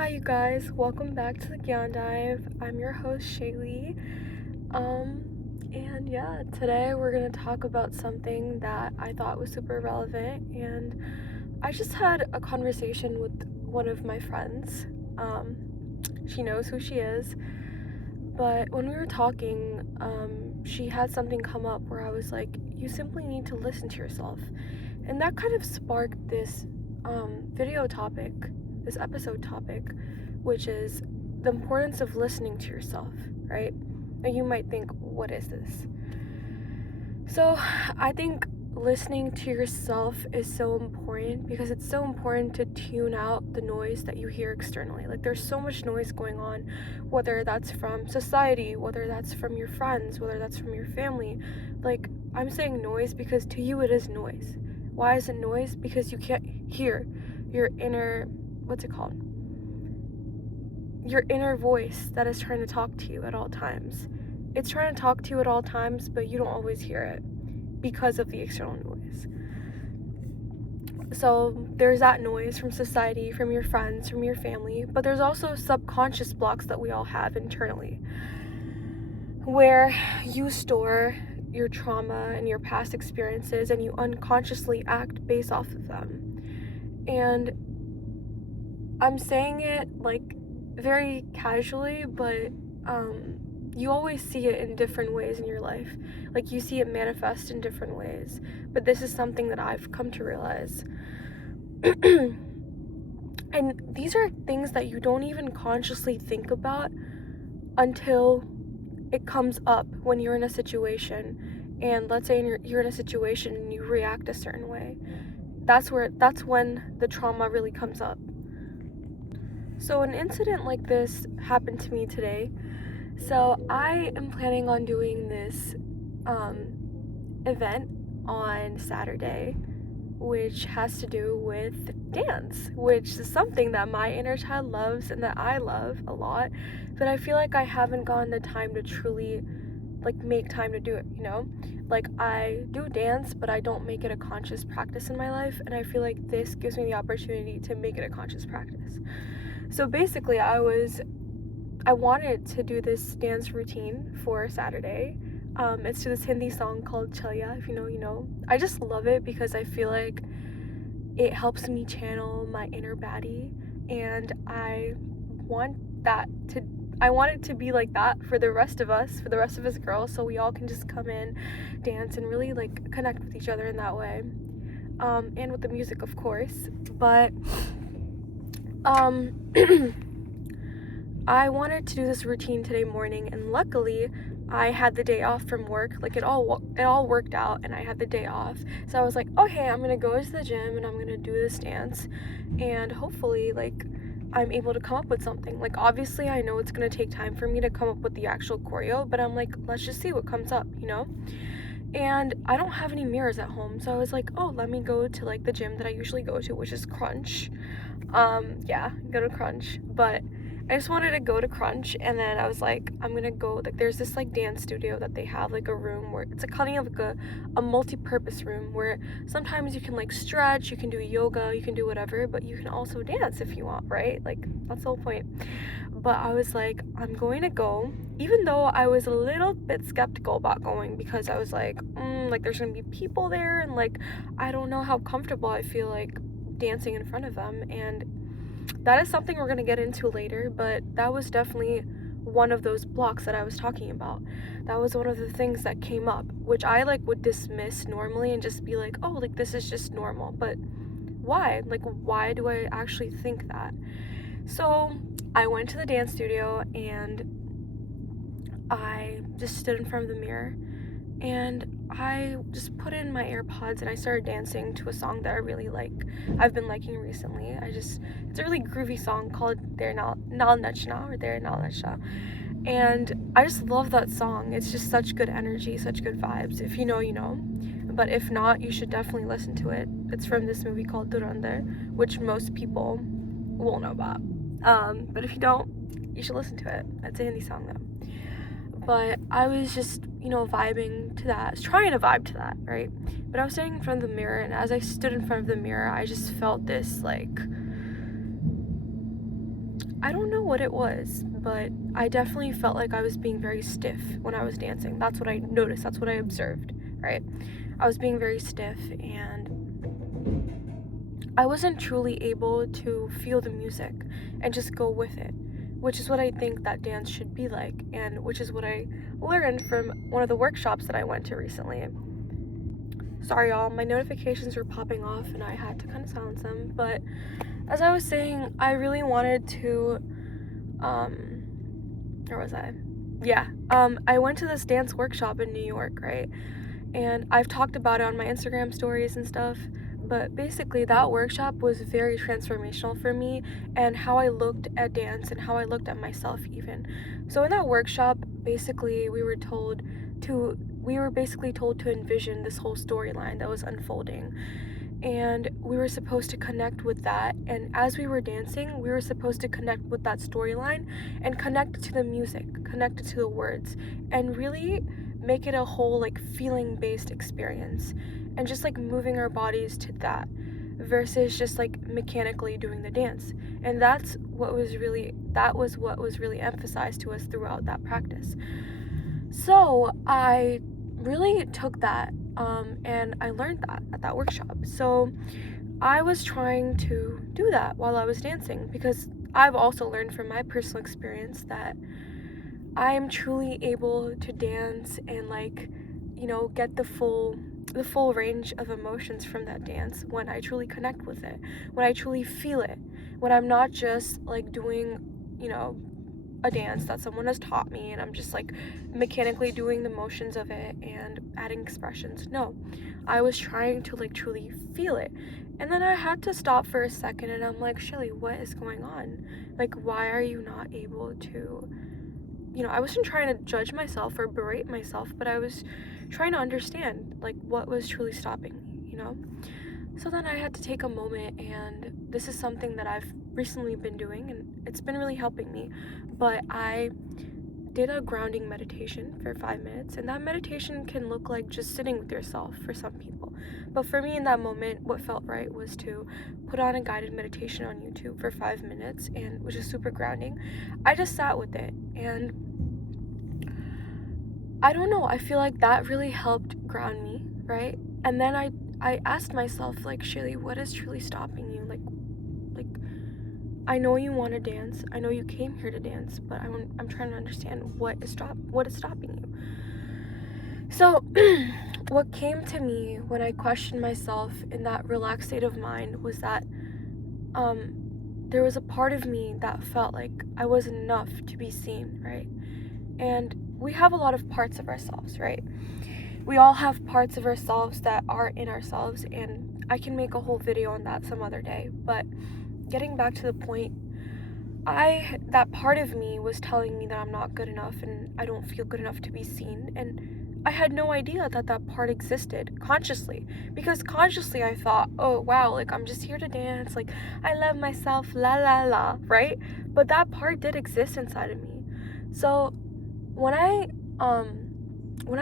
Hi, you guys. Welcome back to the Gyan Dive. I'm your host, Shaylee. And yeah, today we're gonna talk about something that I thought was super relevant. And I just had a conversation with one of my friends. She knows who she is. But when we were talking, she had something come up where I was like, you simply need to listen to yourself. And that kind of sparked this video topic, this episode topic, which is the importance of listening to yourself, right? Now you might think, what is this? So I think listening to yourself is so important because it's so important to tune out the noise that you hear externally. Like, there's so much noise going on, whether that's from society, whether that's from your friends, whether that's from your family. Like, I'm saying noise because to you it is noise. Why is it noise? Because you can't hear your inner, what's it called? Your inner voice that is trying to talk to you at all times. It's trying to talk to you at all times, but you don't always hear it because of the external noise. So there's that noise from society, from your friends, from your family, but there's also subconscious blocks that we all have internally, where you store your trauma and your past experiences and you unconsciously act based off of them. And I'm saying it like very casually, but you always see it in different ways in your life. Like, you see it manifest in different ways. But this is something that I've come to realize. And these are things that you don't even consciously think about until it comes up when you're in a situation. And let's say you're in a situation and you react a certain way. That's when the trauma really comes up. So an incident like this happened to me today. So I am planning on doing this event on Saturday, which has to do with dance, which is something that my inner child loves and that I love a lot, but I feel like I haven't gotten the time to truly make time to do it, you know? Like, I do dance, but I don't make it a conscious practice in my life, and I feel like this gives me the opportunity to make it a conscious practice. So basically, I wanted to do this dance routine for Saturday. It's to this Hindi song called Chalya. If you know, you know. I just love it because I feel like it helps me channel my inner baddie, and I want it to be like that for the rest of us, girls, so we all can just come in, dance, and really connect with each other in that way. And with the music, of course. But I wanted to do this routine today morning, and luckily I had the day off from work. Like, it all worked out, and I had the day off. So I was like, okay, I'm gonna go to the gym and I'm gonna do this dance, and hopefully I'm able to come up with something. Like, obviously I know it's gonna take time for me to come up with the actual choreo, but I'm like, let's just see what comes up, you know? And I don't have any mirrors at home, so I was like, oh, let me go to the gym that I usually go to, which is Crunch. Yeah, go to Crunch. But I just wanted to go to Crunch, and then I was like, I'm gonna go, there's this dance studio that they have, a room where it's kind of a multi-purpose room where sometimes you can stretch, you can do yoga, you can do whatever, but you can also dance if you want, right? That's the whole point. But I was like, I'm going to go, even though I was a little bit skeptical about going, because I was like, there's gonna be people there, and I don't know how comfortable I feel dancing in front of them. And that is something we're gonna get into later, but that was definitely one of those blocks that I was talking about. That was one of the things that came up, which I would dismiss normally and just be like, oh, this is just normal. But why? Why do I actually think that? So I went to the dance studio and I just stood in front of the mirror and I just put in my AirPods and I started dancing to a song that I really like. I've been liking recently. It's a really groovy song called There Nal Nachna, or There Nal Nachna. And I just love that song. It's just such good energy, such good vibes. If you know, you know. But if not, you should definitely listen to it. It's from this movie called Dhurandhar, which most people will know about. But if you don't, you should listen to it. It's a Hindi song though. But I was just, vibing to that. I was trying to vibe to that, right? But I was standing in front of the mirror, and as I stood in front of the mirror, I just felt this, I don't know what it was, but I definitely felt like I was being very stiff when I was dancing. That's what I noticed, that's what I observed, right? I was being very stiff, and I wasn't truly able to feel the music and just go with it, which is what I think that dance should be like, and which is what I learned from one of the workshops that I went to recently. Sorry, y'all, my notifications were popping off and I had to kind of silence them, but as I was saying, I really wanted to, where was I? Yeah, I went to this dance workshop in New York, right? And I've talked about it on my Instagram stories and stuff, but basically that workshop was very transformational for me and how I looked at dance and how I looked at myself even. So in that workshop, basically we were basically told to envision this whole storyline that was unfolding, and we were supposed to connect with that, and as we were dancing we were supposed to connect with that storyline and connect to the music, connect to the words, and really make it a whole like feeling based experience, and just like moving our bodies to that versus just like mechanically doing the dance. And that was what was really emphasized to us throughout that practice. So I really took that, and I learned that at that workshop. So I was trying to do that while I was dancing, because I've also learned from my personal experience that I am truly able to dance and like, get the full range of emotions from that dance when I truly connect with it, when I truly feel it, when I'm not just like doing, you know, a dance that someone has taught me and I'm just like mechanically doing the motions of it and adding expressions. No, I was trying to like truly feel it. And then I had to stop for a second and I'm like, Shelly, what is going on? Like, why are you not able to, I wasn't trying to judge myself or berate myself, but I was trying to understand like what was truly stopping me. So then I had to take a moment, and this is something that I've recently been doing, and it's been really helping me. But I did a grounding meditation for 5 minutes, and that meditation can look like just sitting with yourself for some people. But for me in that moment, what felt right was to put on a guided meditation on YouTube for 5 minutes, and which is super grounding. I just sat with it, and I don't know, I feel like that really helped ground me, right? And then I asked myself, like, Shaylee, what is truly stopping you? Like I know you want to dance. I know you came here to dance, but I'm trying to understand what is stopping you. So what came to me when I questioned myself in that relaxed state of mind was that there was a part of me that felt like I wasn't enough to be seen, right? And we have a lot of parts of ourselves, right? We all have parts of ourselves that are in ourselves, and I can make a whole video on that some other day. But getting back to the point, that part of me was telling me that I'm not good enough and I don't feel good enough to be seen, and I had no idea that part existed consciously, because consciously I thought, oh wow, like I'm just here to dance, like I love myself, la la la, right? But that part did exist inside of me. So when I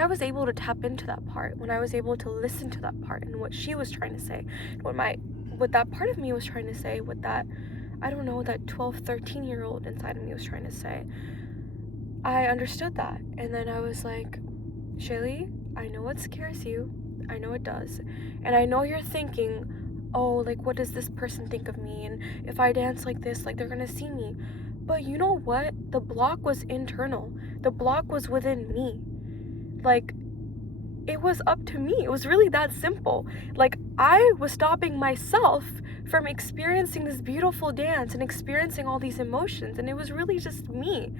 was able to tap into that part, when I was able to listen to that part and what she was trying to say, what that part of me was trying to say, what that, I don't know, that 12, 13-year-old inside of me was trying to say, I understood that. And then I was like, Shaylee, I know it scares you. I know it does. And I know you're thinking, oh, like, what does this person think of me? And if I dance like this, like, they're gonna see me. But you know what? The block was internal. The block was within me. Like, it was up to me. It was really that simple. Like, I was stopping myself from experiencing this beautiful dance and experiencing all these emotions, and it was really just me.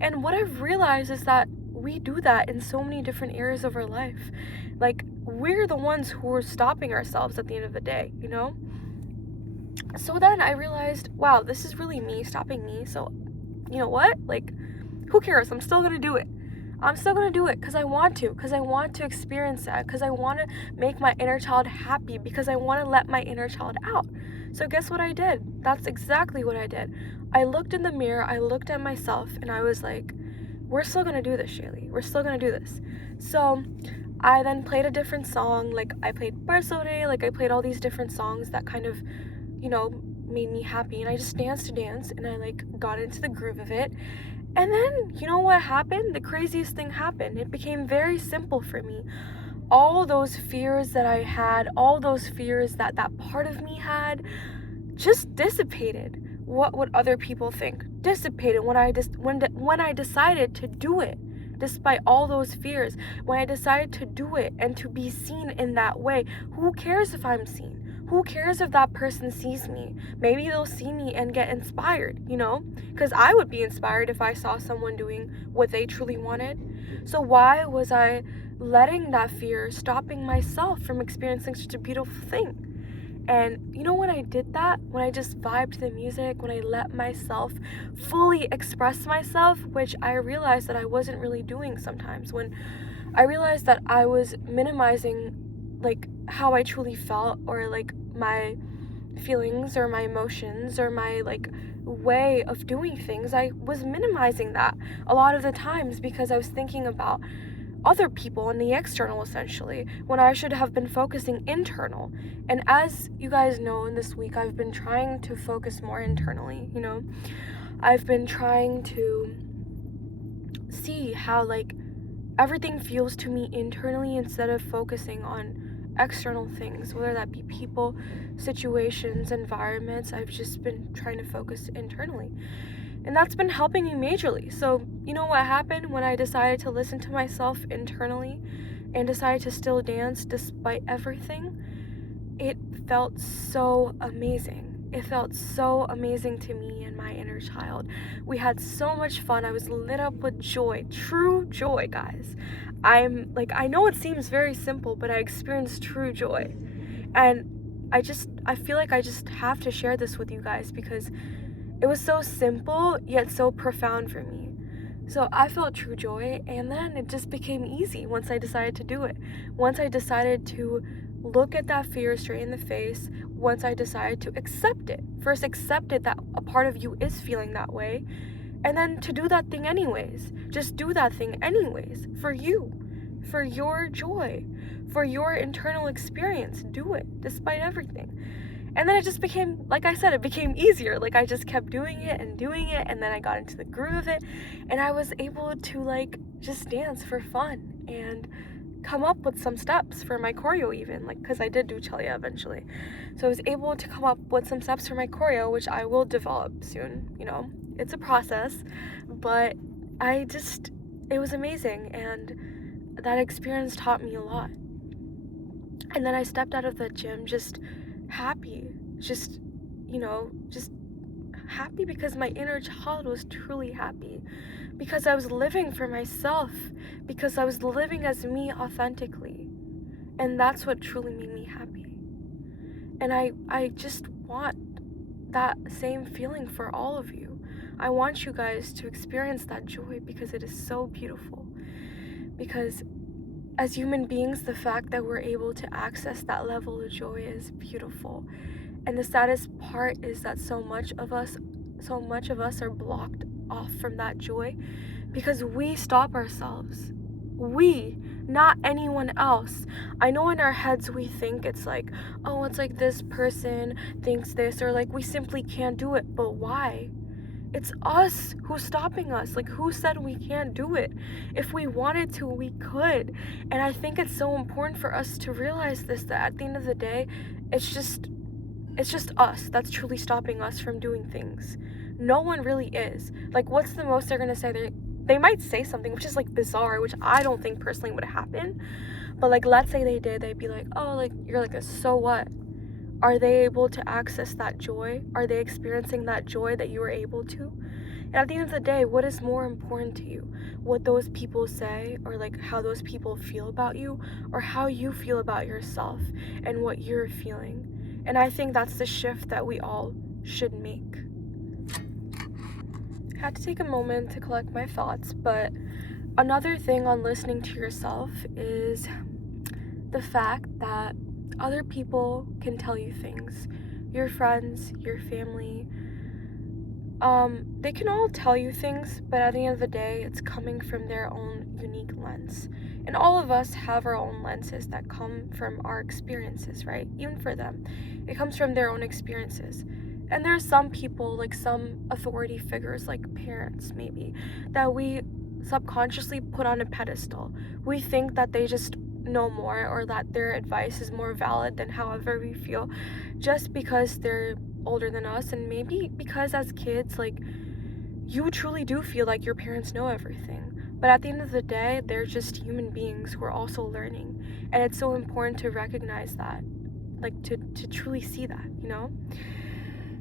And what I've realized is that we do that in so many different areas of our life. Like, we're the ones who are stopping ourselves at the end of the day, So then I realized, wow, this is really me stopping me. So, you know what? Like, who cares? I'm still gonna do it. I'm still gonna do it because I want to experience that, because I want to make my inner child happy, because I want to let my inner child out. So guess what I did? That's exactly what I did. I looked in the mirror, I looked at myself, and I was like, we're still gonna do this, Shaylee. We're still gonna do this. So I then played a different song, like I played Persone, like I played all these different songs that kind of, you know, made me happy, and I just danced to dance, and I like got into the groove of it. And then, you know what happened? The craziest thing happened. It became very simple for me. All those fears that I had, all those fears that that part of me had, just dissipated. What would other people think? Dissipated when I decided to do it. Despite all those fears, when I decided to do it and to be seen in that way, who cares if I'm seen? Who cares if that person sees me? Maybe they'll see me and get inspired, you know? Because I would be inspired if I saw someone doing what they truly wanted. So why was I letting that fear stopping myself from experiencing such a beautiful thing? And you know, when I did that, when I just vibed to the music, when I let myself fully express myself, which I realized that I wasn't really doing sometimes, when I realized that I was minimizing like how I truly felt, or like my feelings or my emotions or my like way of doing things, I was minimizing that a lot of the times because I was thinking about other people and the external, essentially, when I should have been focusing internal. And as you guys know, in this week I've been trying to focus more internally, you know. I've been trying to see how like everything feels to me internally instead of focusing on external things, whether that be people, situations, environments. I've just been trying to focus internally. And that's been helping me majorly. So, you know what happened when I decided to listen to myself internally and decided to still dance despite everything? It felt so amazing. It felt so amazing to me and my inner child. We had so much fun. I was lit up with joy, true joy, guys. I know it seems very simple, but I experienced true joy. And I feel like I just have to share this with you guys because it was so simple yet so profound for me. So I felt true joy, and then it just became easy once I decided to do it. Once I decided to look at that fear straight in the face, once I decided to accept it. First, accept it that a part of you is feeling that way, and then to do that thing anyways. Just do that thing anyways for you, for your joy, for your internal experience. Do it despite everything. And then it just became, like I said, it became easier. Like I just kept doing it, and then I got into the groove of it, and I was able to like just dance for fun and come up with some steps for my choreo, even like because I did do Chelia eventually. So I was able to come up with some steps for my choreo, which I will develop soon. You know, it's a process, but it was amazing, and that experience taught me a lot. And then I stepped out of the gym just happy, just, you know, just happy because my inner child was truly happy, because I was living for myself, because I was living as me authentically. And that's what truly made me happy. And I just want that same feeling for all of you. I want you guys to experience that joy because it is so beautiful. Because as human beings, the fact that we're able to access that level of joy is beautiful. And the saddest part is that so much of us are blocked off from that joy because we stop ourselves. We, not anyone else. I know in our heads we think it's like, oh, it's like this person thinks this, or like we simply can't do it. But why? It's us who's stopping us. Like, who said we can't do it? If we wanted to, we could. And I think it's so important for us to realize this, that at the end of the day, it's just us that's truly stopping us from doing things. No one really is. Like, what's the most they're gonna say? They might say something which is like bizarre, which I don't think personally would happen. But like, let's say they did, they'd be like, oh, like you're like a so what? Are they able to access that joy? Are they experiencing that joy that you were able to? And at the end of the day, what is more important to you? What those people say, or like how those people feel about you, or how you feel about yourself and what you're feeling? And I think that's the shift that we all should make. I had to take a moment to collect my thoughts, but another thing on listening to yourself is the fact that other people can tell you things. Your friends, your family, they can all tell you things, but at the end of the day, it's coming from their own unique lens. And all of us have our own lenses that come from our experiences, right? Even for them, it comes from their own experiences. And there's some people, like some authority figures, like parents maybe, that we subconsciously put on a pedestal. We think that they just know more, or that their advice is more valid than however we feel, just because they're older than us. And maybe because as kids, like, you truly do feel like your parents know everything. But at the end of the day, they're just human beings who are also learning. And it's so important to recognize that, like to truly see that, you know?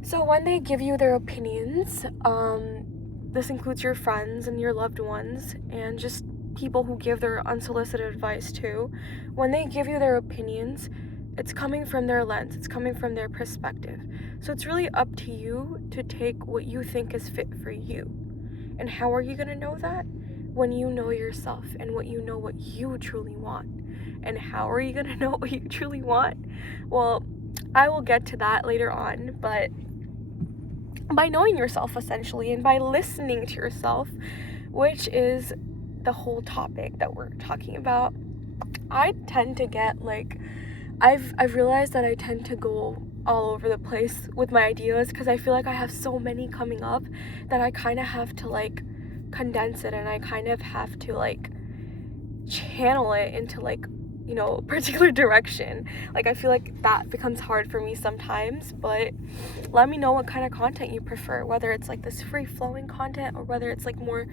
So when they give you their opinions, this includes your friends and your loved ones, and just people who give their unsolicited advice too. When they give you their opinions, it's coming from their lens, it's coming from their perspective. So it's really up to you to take what you think is fit for you. And how are you going to know that? When you know yourself and what you truly want. And how are you going to know what you truly want? Well, I will get to that later on, but by knowing yourself essentially, and by listening to yourself, which is the whole topic that we're talking about, I tend to get like, I've realized that I tend to go all over the place with my ideas, because I feel like I have so many coming up that I kind of have to like condense it, and I kind of have to like channel it into like, you know, a particular direction. Like, I feel like that becomes hard for me sometimes, but let me know what kind of content you prefer, whether it's like this free-flowing content or whether it's like more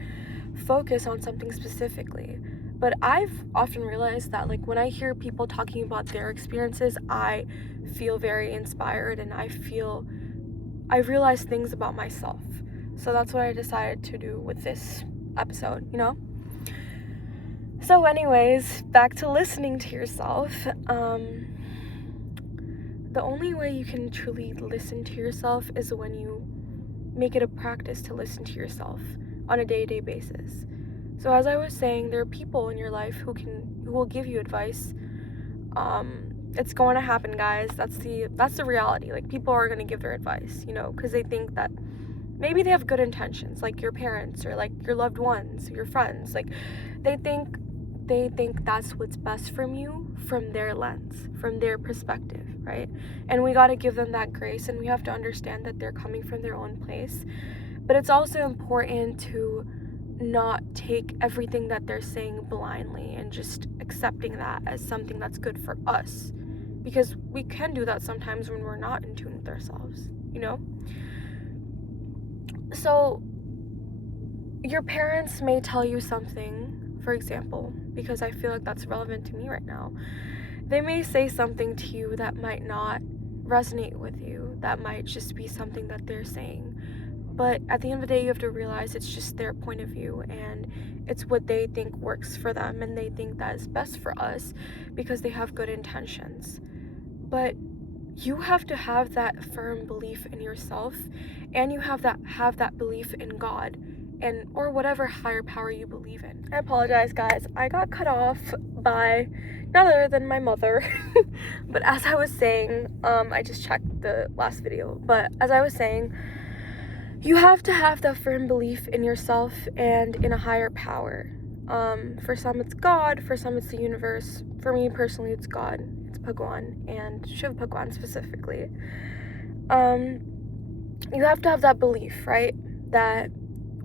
focus on something specifically. But I've often realized that like when I hear people talking about their experiences, I feel very inspired, and I realize things about myself. So that's what I decided to do with this episode, you know? So anyways, back to listening to yourself. The only way you can truly listen to yourself is when you make it a practice to listen to yourself on a day-to-day basis. So as I was saying, there are people in your life who will give you advice. It's going to happen, guys. That's the reality. Like, people are going to give their advice, you know, because they think that maybe they have good intentions, like your parents or like your loved ones, your friends. Like, they think that's what's best from you, from their lens, from their perspective, right? And we got to give them that grace, and we have to understand that they're coming from their own place. But it's also important to not take everything that they're saying blindly and just accepting that as something that's good for us, because we can do that sometimes when we're not in tune with ourselves, you know? So your parents may tell you something, for example, because I feel like that's relevant to me right now. They may say something to you that might not resonate with you, that might just be something that they're saying. But at the end of the day, you have to realize it's just their point of view, and it's what they think works for them, and they think that is best for us because they have good intentions. But you have to have that firm belief in yourself, and you have that belief in God, and or whatever higher power you believe in. I apologize, guys. I got cut off by none other than my mother. But as I was saying, I just checked the last video. But as I was saying, you have to have that firm belief in yourself and in a higher power. For some it's God, for some it's the universe. For me personally, it's God. It's Bhagwan, and Shiv Bhagwan specifically. You have to have that belief, right? That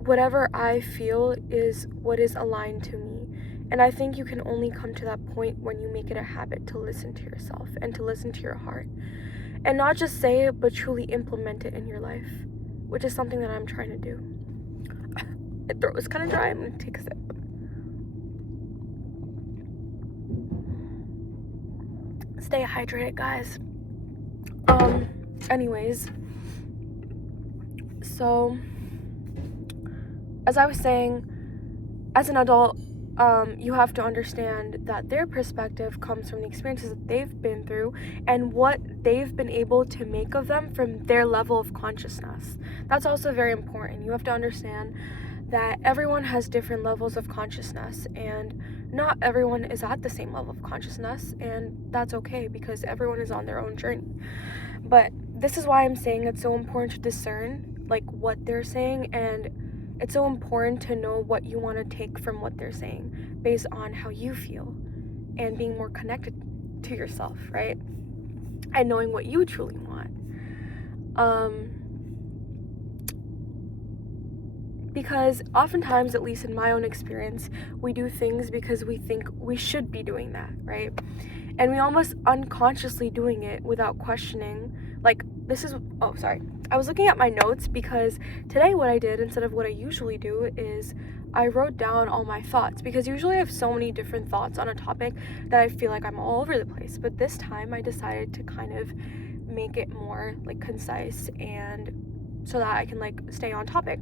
whatever I feel is what is aligned to me. And I think you can only come to that point when you make it a habit to listen to yourself and to listen to your heart. And not just say it, but truly implement it in your life, which is something that I'm trying to do. My throat is kind of dry. I'm going to take a sip. Stay hydrated, guys. Anyways, so as I was saying, as an adult, you have to understand that their perspective comes from the experiences that they've been through and what they've been able to make of them from their level of consciousness. That's also very important. You have to understand that everyone has different levels of consciousness, and not everyone is at the same level of consciousness, and that's okay because everyone is on their own journey. But this is why I'm saying it's so important to discern like what they're saying, and it's so important to know what you want to take from what they're saying based on how you feel and being more connected to yourself, right? And knowing what you truly want. Because oftentimes, at least in my own experience, we do things because we think we should be doing that, right? And we almost unconsciously doing it without questioning. Like, oh, sorry. I was looking at my notes because today what I did instead of what I usually do is I wrote down all my thoughts, because usually I have so many different thoughts on a topic that I feel like I'm all over the place. But this time I decided to kind of make it more like concise, and so that I can like stay on topic.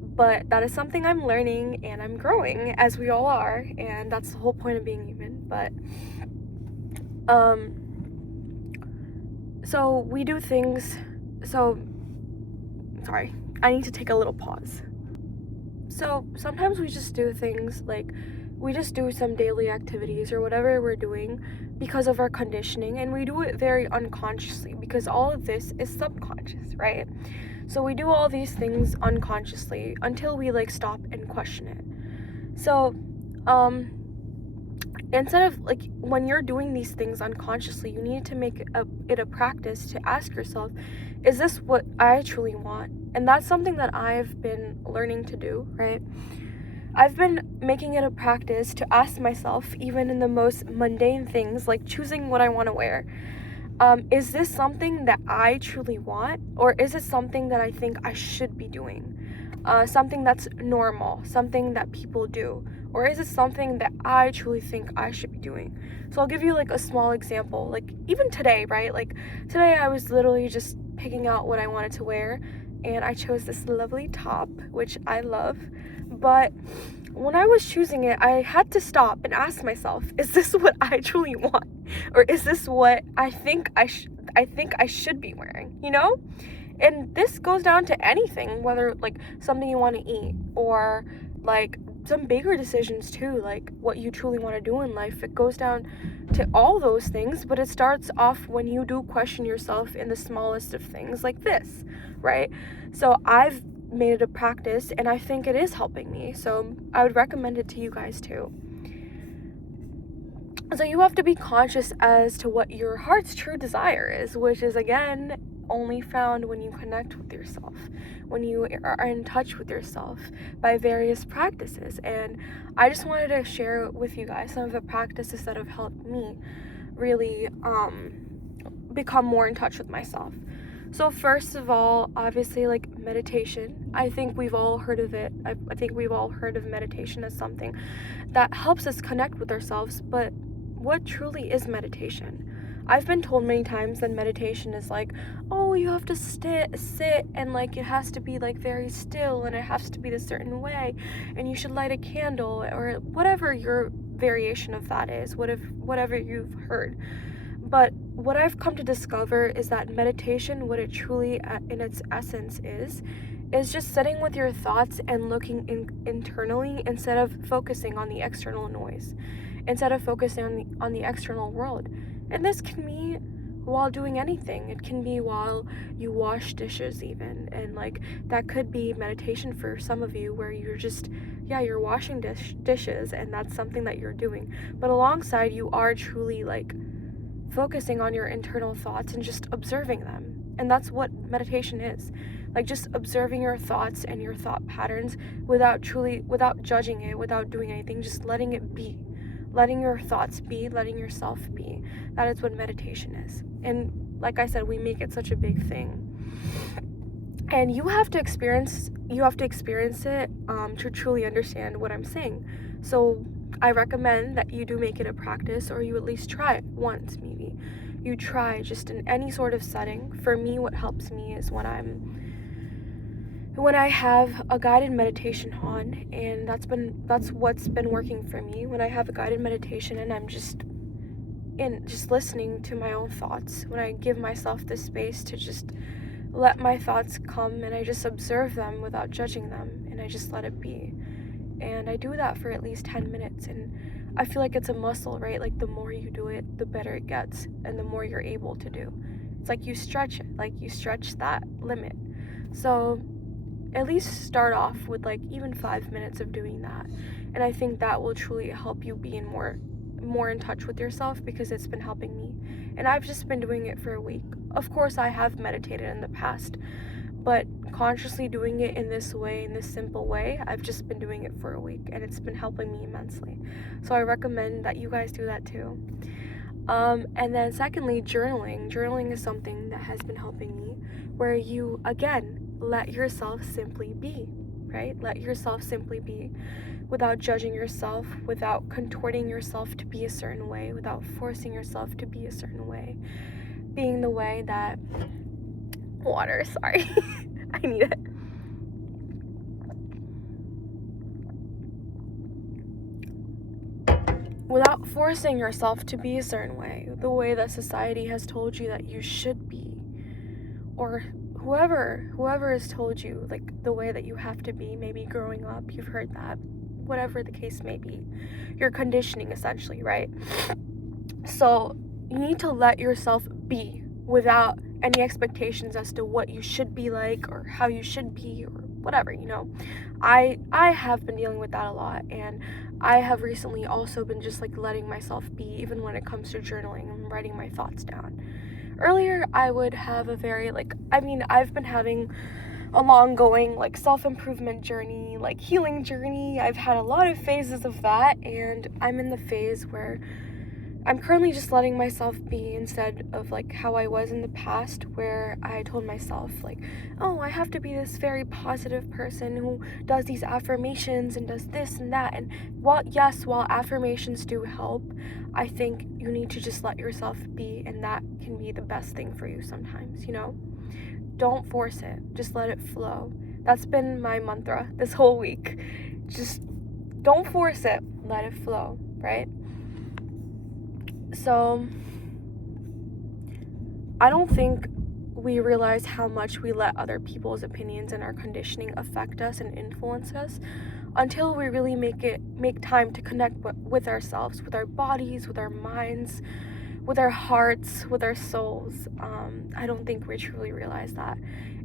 But that is something I'm learning and I'm growing, as we all are, and that's the whole point of being human. But so we do things. So sorry, I need to take a little pause. So sometimes we just do things like we just do some daily activities or whatever we're doing because of our conditioning, and we do it very unconsciously because all of this is subconscious, right? So we do all these things unconsciously until we like stop and question it. So instead of like, when you're doing these things unconsciously, you need to make it a practice to ask yourself, is this what I truly want? And that's something that I've been learning to do, right? I've been making it a practice to ask myself, even in the most mundane things like choosing what I want to wear, is this something that I truly want, or is it something that I think I should be doing? Something that's normal, something that people do, or is it something that I truly think I should be doing? So I'll give you like a small example. Like even today, right? Like today I was literally just picking out what I wanted to wear, and I chose this lovely top, which I love. But when I was choosing it, I had to stop and ask myself, is this what I truly want? Or is this what I think I should be wearing, you know? And this goes down to anything, whether like something you want to eat, or like some bigger decisions too, like what you truly want to do in life. It goes down to all those things, but it starts off when you do question yourself in the smallest of things like this, right? So I've made it a practice, and I think it is helping me, so I would recommend it to you guys too. So you have to be conscious as to what your heart's true desire is, which is again only found when you connect with yourself, when you are in touch with yourself by various practices. And I just wanted to share with you guys some of the practices that have helped me really become more in touch with myself. So first of all, obviously, like meditation. I think we've all heard of it. I think we've all heard of meditation as something that helps us connect with ourselves. But what truly is meditation? I've been told many times that meditation is like, oh, you have to sit, and like it has to be like very still, and it has to be a certain way, and you should light a candle, or whatever your variation of that is, whatever you've heard. But what I've come to discover is that meditation, what it truly in its essence is just sitting with your thoughts and looking internally instead of focusing on the external noise, instead of focusing on the external world. And this can be while doing anything. It can be while you wash dishes even, and like that could be meditation for some of you, where you're just you're washing dishes, and that's something that you're doing, but alongside you are truly like focusing on your internal thoughts and just observing them. And that's what meditation is, like just observing your thoughts and your thought patterns without judging it, without doing anything, just letting it be, letting your thoughts be, letting yourself be. That is what meditation is. And like I said, we make it such a big thing, and you have to experience it to truly understand what I'm saying. So I recommend that you do make it a practice, or you at least try it once. Maybe you try just in any sort of setting. For me, what helps me is when I have a guided meditation on, and that's what's been working for me. When I have a guided meditation and I'm just listening to my own thoughts, when I give myself the space to just let my thoughts come, and I just observe them without judging them, and I just let it be. And I do that for at least 10 minutes, and I feel like it's a muscle, right? Like the more you do it, the better it gets, and the more you're able to do. It's like you stretch it, like you stretch that limit. So at least start off with like even 5 minutes of doing that, and I think that will truly help you be more in touch with yourself, because it's been helping me. And I've just been doing it for a week. Of course, I have meditated in the past, but consciously doing it in this way, in this simple way, I've just been doing it for a week, and it's been helping me immensely. So I recommend that you guys do that too. And then secondly, journaling. Journaling is something that has been helping me, where you, again, let yourself simply be, right? Let yourself simply be, without judging yourself, without contorting yourself to be a certain way, without forcing yourself to be a certain way. Being the way that... Water, sorry. I need it. Without forcing yourself to be a certain way, the way that society has told you that you should be, or whoever has told you, like, the way that you have to be. Maybe growing up you've heard that, whatever the case may be, your conditioning essentially, right? So you need to let yourself be without any expectations as to what you should be like or how you should be or whatever, you know. I have been dealing with that a lot, and I have recently also been just like letting myself be, even when it comes to journaling and writing my thoughts down. Earlier I would have a very I've been having a long-going like self-improvement journey, like healing journey. I've had a lot of phases of that, and I'm in the phase where I'm currently just letting myself be, instead of like how I was in the past, where I told myself like, oh, I have to be this very positive person who does these affirmations and does this and that. And while affirmations do help, I think you need to just let yourself be, and that can be the best thing for you sometimes, you know? Don't force it. Just let it flow. That's been my mantra this whole week. Just don't force it. Let it flow, right? So I don't think we realize how much we let other people's opinions and our conditioning affect us and influence us until we really make time to connect with ourselves, with our bodies, with our minds, with our hearts, with our souls. I don't think we truly realize that.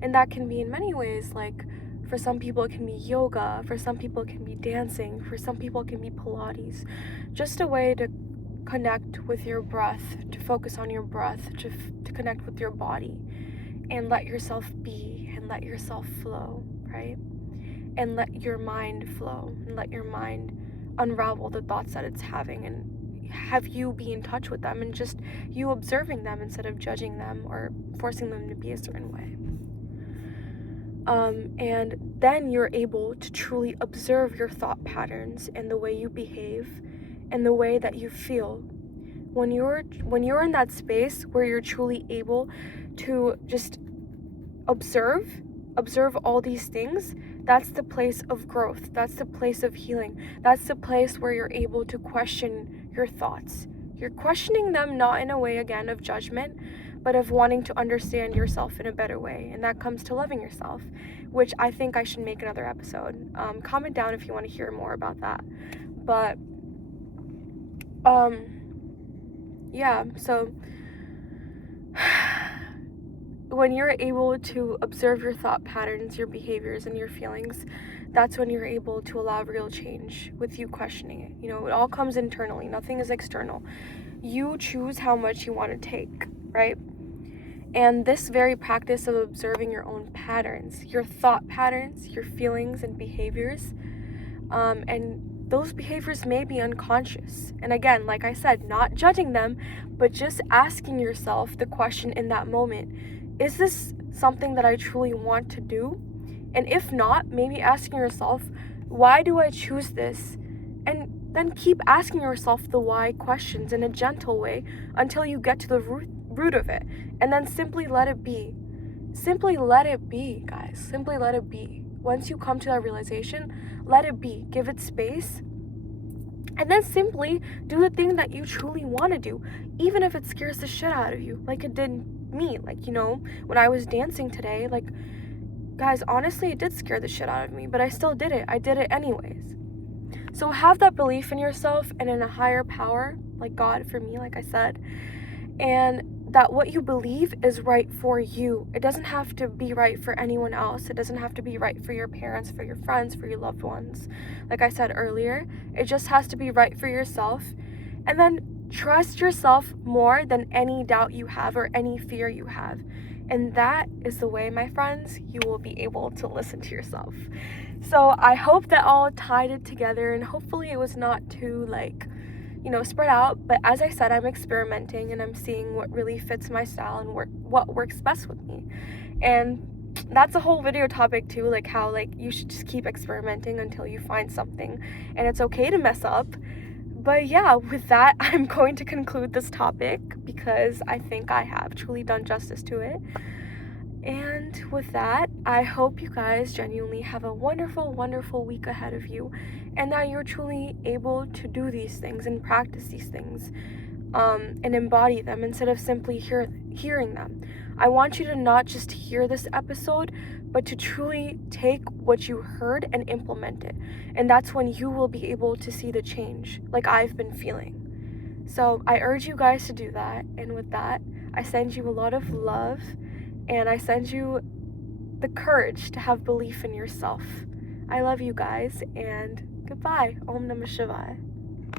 And that can be in many ways. Like, for some people it can be yoga, for some people it can be dancing, for some people it can be Pilates. Just a way to connect with your breath, to focus on your breath, to connect with your body, and let yourself be, and let yourself flow, right? And let your mind flow, and let your mind unravel the thoughts that it's having, and have you be in touch with them, and just you observing them instead of judging them or forcing them to be a certain way. And then you're able to truly observe your thought patterns and the way you behave and the way that you feel. When you're in that space where you're truly able to just observe all these things, that's the place of growth. That's the place of healing. That's the place where you're able to question your thoughts. You're questioning them not in a way, again, of judgment, but of wanting to understand yourself in a better way. And that comes to loving yourself, which I think I should make another episode. Comment down if you want to hear more about that. But yeah, so when you're able to observe your thought patterns, your behaviors, and your feelings, that's when you're able to allow real change with you questioning it. You know, it all comes internally. Nothing is external. You choose how much you want to take, right? And this very practice of observing your own patterns, your thought patterns, your feelings and behaviors, and those behaviors may be unconscious. And again, like I said, not judging them, but just asking yourself the question in that moment, is this something that I truly want to do? And if not, maybe asking yourself, why do I choose this? And then keep asking yourself the why questions in a gentle way until you get to the root of it. And then simply let it be. Simply let it be, guys. Simply let it be. Once you come to that realization, let it be. Give it space. And then simply do the thing that you truly want to do, even if it scares the shit out of you, like it did me. Like, you know, when I was dancing today, like, guys, honestly, it did scare the shit out of me, but I still did it. I did it anyways. So have that belief in yourself and in a higher power, like God for me, like I said, and that what you believe is right for you. It doesn't have to be right for anyone else. It doesn't have to be right for your parents, for your friends, for your loved ones. Like I said earlier, it just has to be right for yourself. And then trust yourself more than any doubt you have or any fear you have. And that is the way, my friends, you will be able to listen to yourself. So I hope that all tied it together, and hopefully it was not too spread out. But as I said, I'm experimenting and I'm seeing what really fits my style and what works best with me. And that's a whole video topic too, like how you should just keep experimenting until you find something, and it's okay to mess up. But yeah, with that, I'm going to conclude this topic because I think I have truly done justice to it. And with that, I hope you guys genuinely have a wonderful, wonderful week ahead of you, and that you're truly able to do these things and practice these things, and embody them instead of simply hearing them. I want you to not just hear this episode, but to truly take what you heard and implement it. And that's when you will be able to see the change, like I've been feeling. So I urge you guys to do that. And with that, I send you a lot of love, and I send you the courage to have belief in yourself. I love you guys, and goodbye. Om Namah Shivaya.